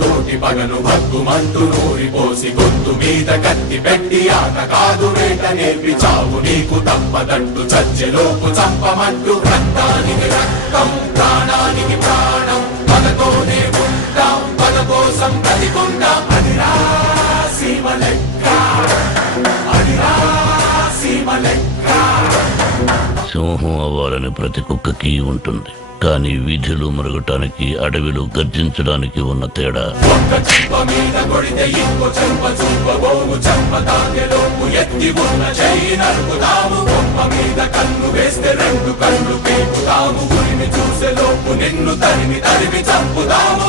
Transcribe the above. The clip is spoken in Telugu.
తోటి పగను భగ్గుమంటూ నూరిపోసి గొంతు మీద కత్తి పెట్టి ఆట కాదు వేట నేర్పి చావు నీకు తప్పదంటూ చచ్చెలోపు చంపమంటూ రక్తానికి రక్తం ప్రాణానికి ప్రాణం పదతోనే ఉంటాం పద కోసం బ్రతికుంటాం అదిరా సీమ లెక్క అదిరా సీమ లెక్క. సింహం అవ్వాలని ప్రతి కుక్కకి ఉంటుంది, కానీ వీధిలో మరగటానికి అడవిలో గర్జించడానికి ఉన్న తేడా. ఒక్క చెంప మీద కొడితే ఇంకో చెంప చూపబోము చెంప తాకెలోపు ఎత్తి ఉన్న చెయ్యి నరుకుతాము. బొమ్మ మీద కన్ను వేస్తే రెండు కళ్ళు పీకుతాము. గురిని చూసే లోపు నిన్ను తరిమి తరిమి చంపుతాము.